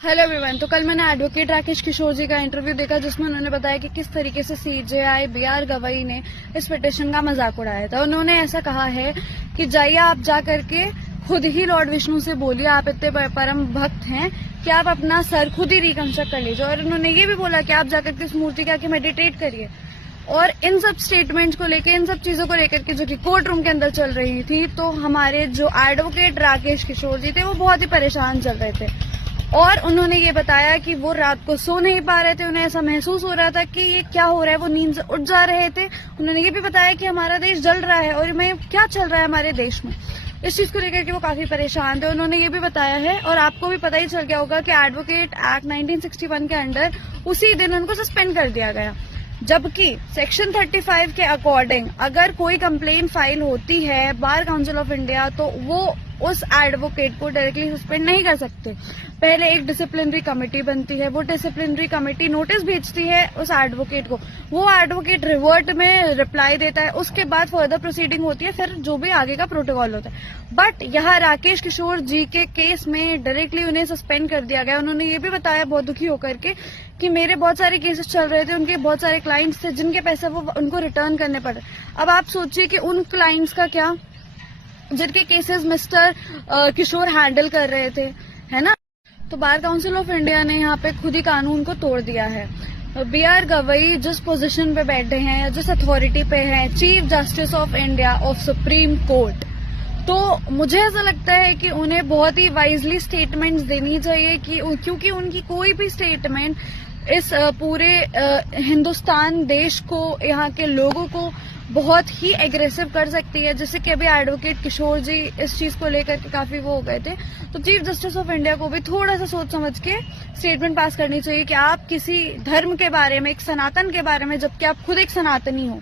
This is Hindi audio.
Hello everyone. तो कल मैंने एडवोकेट राकेश किशोर जी का इंटरव्यू देखा जिसमें उन्होंने बताया कि किस तरीके से सीजेआई बीआर गवई ने इस पिटीशन का मजाक उड़ाया था। उन्होंने ऐसा कहा है कि जाइए आप जा करके खुद ही लॉर्ड विष्णु से बोलिए, आप इतने परम भक्त हैं कि आप अपना सर खुद ही रिकंस्ट्रक्ट कर लीजिए। और उन्होंने ये भी बोला कि आप जाकर के इस मूर्ति के आके मेडिटेट करिए। और इन सब स्टेटमेंट्स को लेकर, इन सब चीजों को लेकर के जो कि कोर्ट रूम के अंदर चल रही थी, तो हमारे जो एडवोकेट राकेश किशोर जी थे वो बहुत ही परेशान चल रहे थे। और उन्होंने ये बताया कि वो रात को सो नहीं पा रहे थे, उन्हें ऐसा महसूस हो रहा था कि ये क्या हो रहा है, वो नींद से उठ जा रहे थे। उन्होंने ये भी बताया कि हमारा देश जल रहा है और में क्या चल रहा है हमारे देश में, इस चीज को लेकर के वो काफी परेशान थे। उन्होंने ये भी बताया है, और आपको भी पता ही चल गया होगा, कि एडवोकेट एक्ट 1961 के अंडर उसी दिन उनको सस्पेंड कर दिया गया। जबकि सेक्शन 35 के अकॉर्डिंग अगर कोई कंप्लेन फाइल होती है बार काउंसिल ऑफ इंडिया, तो वो उस एडवोकेट को डायरेक्टली सस्पेंड नहीं कर सकते। पहले एक डिसिप्लिनरी कमेटी बनती है, वो डिसिप्लिनरी कमेटी नोटिस भेजती है उस एडवोकेट को, वो एडवोकेट रिवर्ट में रिप्लाई देता है, उसके बाद फर्दर प्रोसीडिंग होती है, फिर जो भी आगे का प्रोटोकॉल होता है। बट यहाँ राकेश किशोर जी के केस में डायरेक्टली उन्हें सस्पेंड कर दिया गया। उन्होंने ये भी बताया बहुत दुखी होकर के कि मेरे बहुत सारे केसेस चल रहे थे, उनके बहुत सारे क्लाइंट्स थे जिनके पैसे वो उनको रिटर्न करने पड़े। अब आप सोचिए कि उन क्लाइंट्स का क्या, जिनके केसेस मिस्टर किशोर हैंडल कर रहे थे, है ना। तो बार काउंसिल ऑफ इंडिया ने यहाँ पे खुद ही कानून को तोड़ दिया है। बीआर गवई जिस पोजीशन पे बैठे हैं या जिस अथॉरिटी पे हैं, chief justice of India of supreme court, तो मुझे ऐसा लगता है कि उन्हें बहुत ही वाइजली स्टेटमेंट्स देनी चाहिए, कि क्योंकि उनकी कोई भी स्टेटमेंट इस पूरे हिंदुस्तान देश को, यहाँ के लोगों को बहुत ही एग्रेसिव कर सकती है। जैसे कि अभी एडवोकेट किशोर जी इस चीज को लेकर के काफी वो हो गए थे, तो चीफ जस्टिस ऑफ इंडिया को भी थोड़ा सा सोच समझ के स्टेटमेंट पास करनी चाहिए कि आप किसी धर्म के बारे में, एक सनातन के बारे में, जबकि आप खुद एक सनातनी हो,